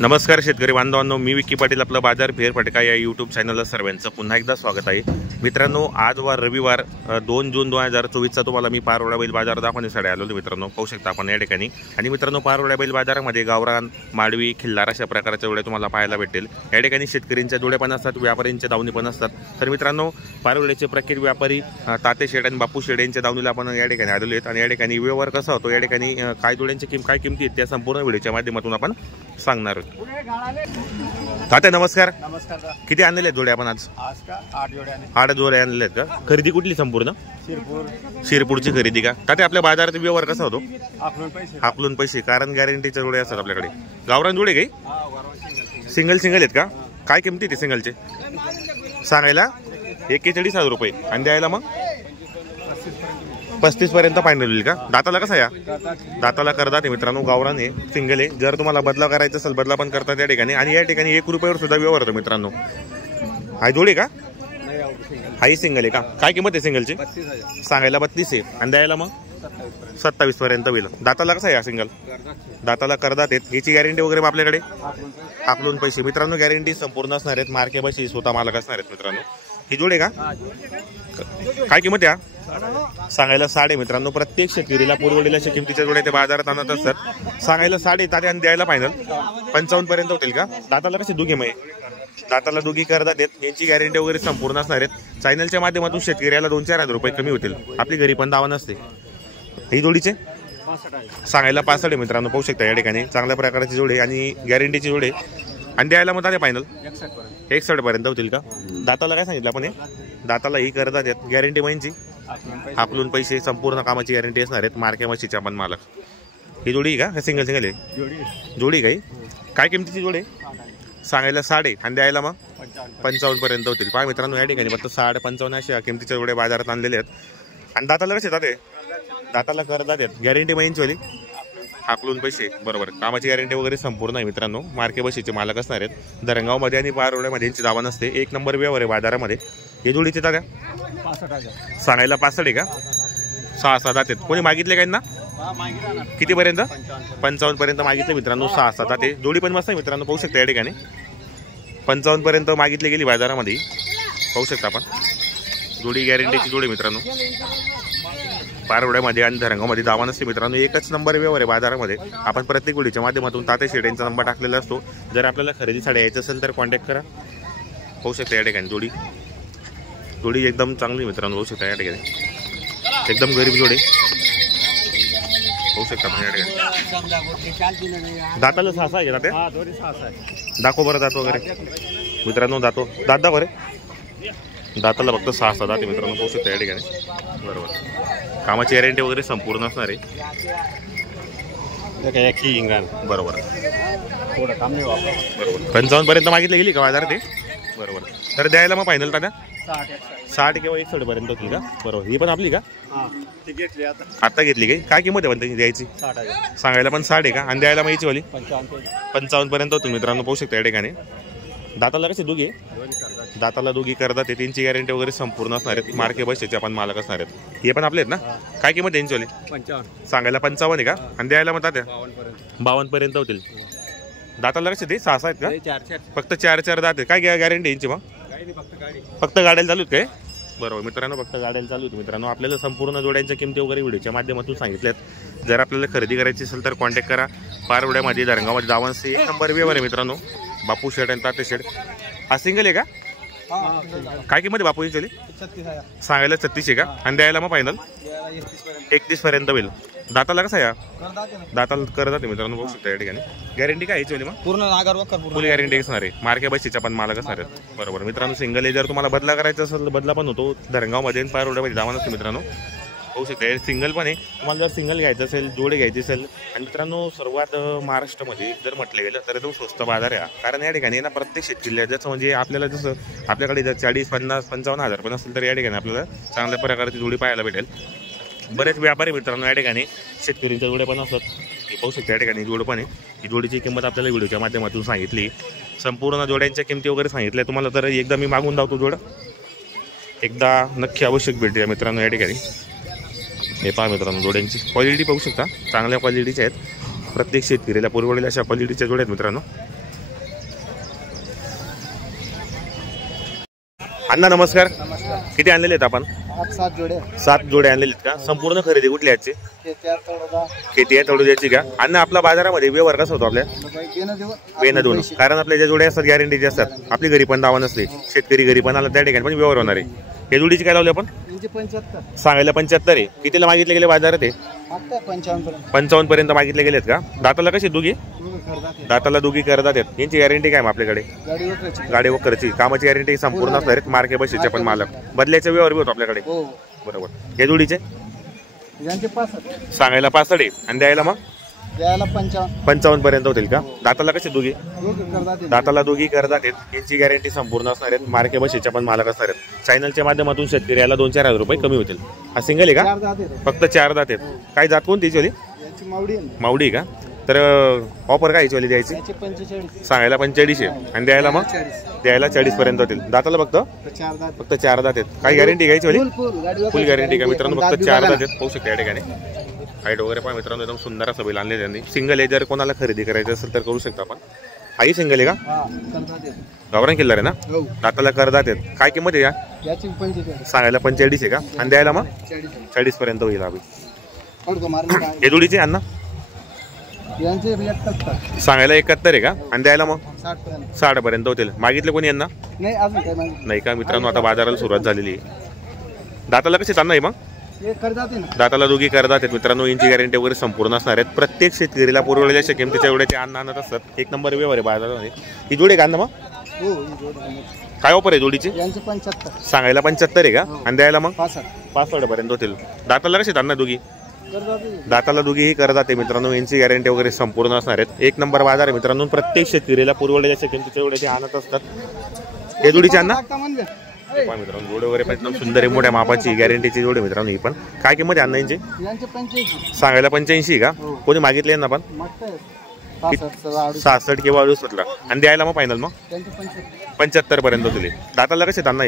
नमस्कार शेतकरी बांधवांनो, मी विक्की पाटील आपलं बाजार फेर फटका या यूट्यूब चॅनलला सर्वांचं पुन्हा एकदा स्वागत आहे। मित्रांनो, आज वार रविवार 2 जून 2024चा तुम्हाला मी पारोळा बैल बाजार दाखवण्यासाठी आलो मित्रांनो। पाहू शकता आपण या ठिकाणी। आणि मित्रांनो, पारोळा बैल बाजारामध्ये गावरान, माडवी, खिल्लार अशा प्रकारच्या जोड्या तुम्हाला पाहायला भेटेल। या ठिकाणी शेतकऱ्यांच्या जोड्या पण असतात, व्यापाऱ्यांच्या दावणी पण असतात। तर मित्रांनो, पारोळ्याचे प्रख्यात व्यापारी ताते शेड आणि बापू शेड यांच्या दावणीला आपण या ठिकाणी आलेलो आहेत। आणि या ठिकाणी व्यवहार कसा होतो, या ठिकाणी काय जोड्यांची काय किमती आहेत त्या संपूर्ण व्हिडिओच्या माध्यमातून आपण सांगणार आहोत। तात्या नमस्कार। नमस्कार। किती आणलेले आहेत जोड्या आपण आज? आज का 8 जोड्या 8 जोड्या आणलेल्या आहेत का? खरेदी कुठली संपूर्ण? शिरपूरची खरेदी का? तात्या आपल्या बाजारात व्यवहार कसा होतो? आपलून पैसे कारण गॅरंटीच्या जोड्या असतात आपल्याकडे। गावरान जोडे काही सिंगल आहेत का? काय किमती ते सिंगलचे? सांगायला 41,000 रुपये आणि द्यायला मग 35 पर्यंत फायनल होईल का? दाताला कसा या? दाताला करतात मित्रांनो, गावरान आहे, सिंगल आहे। जर तुम्हाला बदला करायचा असेल बदला पण करतात या ठिकाणी। आणि या ठिकाणी 1 रुपयावर सुद्धा व्यवहार होतो मित्रांनो। हाय जोडी का? हाई सिंगल आहे का? काय किंमत आहे सिंगलची? सांगायला 32 आहे आणि द्यायला मग 27 पर्यंत होईल। दाताला कसा या सिंगल? दाताला करतात आहेत। याची गॅरंटी वगैरे आपल्याकडे आपलून पैसे मित्रांनो, गॅरंटी संपूर्ण असणार आहेत, मार्के बशी स्वतः मालक असणार आहेत मित्रांनो। ही जोडी का? काय किंमत या? सांगायला 6.5 मित्रांनो। प्रत्येक शेतकरीला पुरवडीला अशा किमतीच्या जोड्या ते बाजारात आणत असतात। सांगायला 6.5 आणि द्यायला फायनल 55 पर्यंत होतील का? दाताला कसे दुघे मग? दाताला दुघी करतात आहेत। यांची गॅरंटी वगैरे संपूर्ण असणार आहेत। चॅनलच्या माध्यमातून शेतकऱ्याला 2-4 हजार रुपये कमी होतील। आपली घरी पण दावा नसते। ही जोडीचे सांगायला 65 मित्रांनो। पाहू शकता या ठिकाणी चांगल्या प्रकारची जोडी आणि गॅरंटीची जोडी आणि द्यायला मग आले फायनल 61 पर्यंत होतील का? दाताला काय सांगितलं आपण? दाताला ही करतात आहेत। गॅरंटी महिन्याची आपलून पैसे संपूर्ण कामाची गॅरंटी असणार आहेत, मार्के मशीच्या पण मालक। ही जोडी का? सिंगल आहे जोडी काही? काय किमतीची जोडी? सांगायला 6.5 आणि द्यायला मग 55 पर्यंत होतील। पहा मित्रांनो, या ठिकाणी फक्त 55 अशा किमतीच्या जोड्या बाजारात आणलेल्या आहेत। आणि दाताला कसे येतात? दाताला करतात आहेत। गॅरंटी महिन्याची हाकलून पैसे बरोबर, कामाची गॅरंटी वगैरे संपूर्ण आहे मित्रांनो। मार्के बशीचे मालक असणार आहेत। दरंगावमध्ये आणि पारोळ्यामध्ये यांची दावा नसते। 1 नंबर व्यवहार आहे बाजारामध्ये। हे जोडीचे दादा सांगायला 65 आहे का? 6-7 आहेत। कोणी मागितले काय ना? किती पर्यंत? 55 पर्यंत मागितले मित्रांनो। 6-7 आहे। जोडी पण मस्त आहे मित्रांनो। पाहू शकता या ठिकाणी 55 पर्यंत मागितली गेली बाजारामध्ये। पाहू शकता आपण जोडी, गॅरंटीची जोडी मित्रांनो। पारोड्यामध्ये आणि धरंगामध्ये दावा नसते मित्रांनो। 1च नंबर व्यवहार आहे बाजारामध्ये। आपण प्रत्येक व्हिडिओच्या माध्यमातून ताते शेड यांचा नंबर टाकलेला असतो। जर आपल्याला खरेदीसाठी यायचं असेल तर कॉन्टॅक्ट करा। पाहू शकता या ठिकाणी जोडी एकदम चांगली मित्रांनो। पाहू शकता या ठिकाणी एकदम गरीब जोडी पाहू शकता आपण या ठिकाणी। दाताला 6 आहे ना? दाखव बरं दात वगैरे मित्रांनो। दात दाखव रे। दाताला फक्त 6 दात मित्रांनो। पाहू शकता या ठिकाणी बरोबर, कामाची गॅरंटी वगैरे संपूर्ण असणार आहे। बरोबर 55 पर्यंत मागितली गेली का बाजारात ते? बरोबर। तर द्यायला मग फायनल दादा 60 किंवा 61 पर्यंत होती का? बरोबर। ही पण आपली का? आता घेतली काही? काय किंमत आहे पण द्यायची? सांगायला पण 60 आहे का? आणि द्यायला मग याची वाली 55 पर्यंत होती मित्रांनो। पाहू शकता या ठिकाणी। दाताला कसे दोघी? दाताला दोघी करतात ते। त्यांची गॅरंटी वगैरे संपूर्ण असणार आहेत, मार्के बसेचे पण मालक असणार आहेत। हे पण आपले आहेत ना? काय किंमत त्यांची वाली? 55 सांगायला 55 आहे का? आणि द्यायला मग तात्या 52 पर्यंत होतील। दाताला कसे ते 6 आहेत का? फक्त 4 दात आहे। काय गॅरंटी यांची मग? फक्त गाड्याला चालू काय? बरोबर मित्रांनो, फक्त गाड्याला चालू आहेत मित्रांनो। आपल्याला संपूर्ण जोड्यांच्या किमती वगैरे व्हिडिओच्या माध्यमातून सांगितल्यात। जर आपल्याला खरेदी करायची असेल तर कॉन्टॅक्ट करा। पारोड्यामध्ये, दरंगामध्ये दावांचे 1 नंबर व्यवहार आहे मित्रांनो। बापू शेड आणि ताते शेड। हा सिंगल आहे का? काय किंमत आहे बापू यांची? सांगायला 36 आहे का? आणि द्यायला मग फायनल 31 पर्यंत होईल। दाताला कसा या? दाताला करतात मित्रांनो। बघू शकता या ठिकाणी गॅरंटी काय याची मग? फुल गॅरंटी असणार आहे, मार्के बशीच्या पण मालक असणार आहेत। बरोबर मित्रांनो। सिंगल आहे, जर तुम्हाला बदला करायचा असेल तर बदला पण होतो। धरंगावमध्ये आणि पारोड्यामध्ये दावा नसते मित्रांनो। होऊ शकते सिंगल पण आहे। तुम्हाला जर सिंगल घ्यायचं असेल, जोडे घ्यायचे असेल, आणि मित्रांनो सर्वात महाराष्ट्रामध्ये जर म्हटलं गेलं तर एकदम स्वस्त बाजार आहे। कारण या ठिकाणी ना प्रत्येक शेतकरी जसं म्हणजे आपल्याला जसं आपल्याकडे जर 40, 50, 55 हजार पण असेल तर या ठिकाणी आपल्याला चांगल्या प्रकारची जोडी पाहायला भेटेल। बरेच व्यापारी मित्रांनो या ठिकाणी शेतकऱ्यांच्या जोड्या पण असतात। हे पाहू शकता या ठिकाणी जोड पण आहे। ही जोडीची किंमत आपल्याला व्हिडिओच्या माध्यमातून सांगितली। संपूर्ण जोड्यांच्या किमती वगैरे सांगितल्या तुम्हाला। तर एकदा मी मागून धावतो जोड, एकदा नक्की आवश्यक भेटूया मित्रांनो या ठिकाणी। हे पहा मित्रांनो, जोड्यांची क्वालिटी पाहू शकता, चांगल्या क्वालिटीच्या आहेत। प्रत्येक शेतकरीला पुरवलेल्या अशा क्वालिटीच्या जोड्या आहेत मित्रांनो। अण्णा नमस्कार. नमस्कार. किती आणलेले आहेत आपण? 7 जोडे. 7 जोडे आणलेले आहेत का? संपूर्ण खरेदी कुठली आजची? खेती आहे तळोद्याची का? अण्णा आपला बाजारामध्ये व्यवहार कसा होतो आपल्या? बेन देऊन. कारण आपल्या ज्या जोड्या असतात गॅरंटीचे असतात. आपली घरी पण दावा नसली, शेतकरी घरी पण आला त्या ठिकाणी पण व्यवहार होणार आहे. या जोडीची काय लावली आपण? 75. सांगायला 75 आहे. कितीला मागितले गेले बाजारात? ते 55 पर्यंत मागितले गेलेत का? दाताला कशी दोघी? दाताला दोघी करतात. यांची गॅरंटी काय मग आपल्याकडे? गाडी वखरची कामाची गॅरंटी संपूर्ण असणार आहेत. मार्के बशीचे पण मालक बदल्याचे व्यवहार बी होतो आपल्याकडे. बरोबर. या जोडीचे सांगायला 65 आहे आणि द्यायला मग 55 पर्यंत होतील का? दाताला कशी दोघी? दाताला दोघी करतात. यांची गॅरंटी संपूर्ण असणार आहेत. मार्के बशीच्या पण मालक असणार आहेत. चॅनलच्या माध्यमातून शेतकऱ्याला 2-4 हजार रुपये कमी होतील. हा सिंगल आहे का? फक्त 4 दात आहेत. काय जात कोणती याची? मावडी का? तर ऑफर काय याची द्यायची? सांगायला 45 आहे आणि द्यायला मग? द्यायला 40 पर्यंत होतील. दाताला फक्त 4 दात आहेत. काय गॅरंटी घ्यायची वाली? फुल गॅरंटी का मित्रांनो? फक्त 4 दात आहेत. पाहू शकता या ठिकाणी हाईट वगैरे पण मित्रांनो एकदम सुंदर असं बैल आणले त्यांनी. सिंगल आहे. जर कोणाला खरेदी करायचं असेल तर करू शकता आपण. हाही सिंगल आहे का? गावरान किल्लार आहे ना? दाताला करदात आहेत. काय किंमत आहे या? सांगायला 45 आहे का? आणि द्यायला मग 40 पर्यंत होईल. हे जोडीचे अण्णा सांगायला 71 आहे का? आणि द्यायला मग 60 पर्यंत होतील. मागितले कोणी यांना? नाही का मित्रांनो? आता बाजाराला सुरुवात झालेली आहे. दाताला कसे चालणार आहे मग? दाताला दोघी करदात आहेत मित्रांनो. यांची गॅरंटी वगैरे संपूर्ण असणार आहेत. प्रत्येक शेतकरीला पुरवलेल्या किमतीच्या एवढ्याचे अन्न आणत असतात. एक नंबर व्यवहार आहे बाजारामध्ये. ही जोडी का मग? काय ऑफर आहे जोडीची? सांगायला 75 आहे का? आणि द्यायला मग 65 पर्यंत होतील. दाताला कसे आणणार दोघी? दाताला दोघीही करदात आहे मित्रांनो. यांची गॅरंटी वगैरे संपूर्ण असणार आहेत. एक नंबर बाजार आहे मित्रांनो. प्रत्येक शेतकरीला पुरवलेल्या किमतीच्या एवढ्याचे आणत असतात. हे जोडीचे अण्णा मित्रांनो जोडे वगैरे एकदम सुंदर मोठ्या मापाची गॅरंटीची जोडे मित्रांनो. ही पण काय किंमत आहे अण्णा यांची? सांगायला 85 का? कोणी मागितले यांना पण? 66 किंवा 68 आणि द्यायला मग फायनल मग 75 पर्यंत होतील. दाताला कसे त्यांना?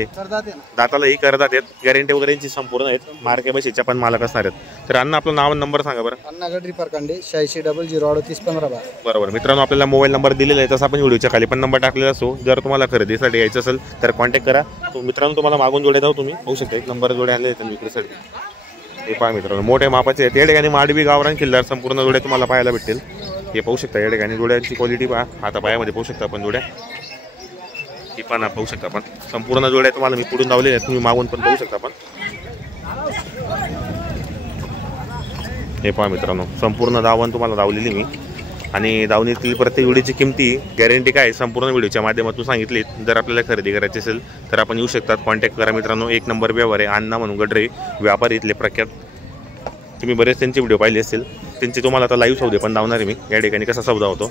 दाताला ही करतात आहेत. गॅरंटी वगैरे यांची संपूर्ण आहेत. मार्के बशीच्या पण मालक असणार आहेत. तर अण्णा आपलं नाव नंबर सांगा बरं. अण्णागड रिपारकांडे 86003815. बरोबर मित्रांनो आपल्याला मोबाईल नंबर दिलेला आहे. तसा आपण व्हिडिओच्या खाली पण नंबर टाकलेला असतो. जर तुम्हाला खरेदीसाठी यायचं असेल तर कॉन्टॅक्ट करा. मित्रांनो तुम्हाला मागून जोडे जाऊ तुम्ही पाहू शकता. एक नंबर जोडे आणले आहेत विक्रीसाठी. हे पहा मित्रांनो मोठ्या मापाचे आहेत. या ठिकाणी माडवी गावरान किल्लार संपूर्ण जोड्या तुम्हाला पाहायला भेटतील. हे पाहू शकता या ठिकाणी जोड्यांची क्वालिटी पहा. आता पायामध्ये पाहू शकता आपण जोड्या. ही पण पाहू शकता आपण संपूर्ण जोड्या तुम्हाला मी पुढून लावलेल्या आहेत. तुम्ही मागून पण पाहू शकता आपण. हे पहा मित्रांनो संपूर्ण दावण तुम्हाला लावलेली मी. आणि दावणीतील प्रत्येक जोडीची किमती गॅरंटी काय संपूर्ण व्हिडिओच्या माध्यमातून सांगितली. जर आपल्याला खरेदी करायची असेल तर आपण येऊ शकतात. कॉन्टॅक्ट करा मित्रांनो. एक नंबर व्यवहार आहे. अण्णा म्हणून गडरे व्यापारी इथले प्रख्यात. तुम्ही बरेच त्यांचे व्हिडिओ पाहिले असतील. त्यांची तुम्हाला आता लाईव्ह सौदे पण लावणार आहे मी. या ठिकाणी कसा सौदा होतो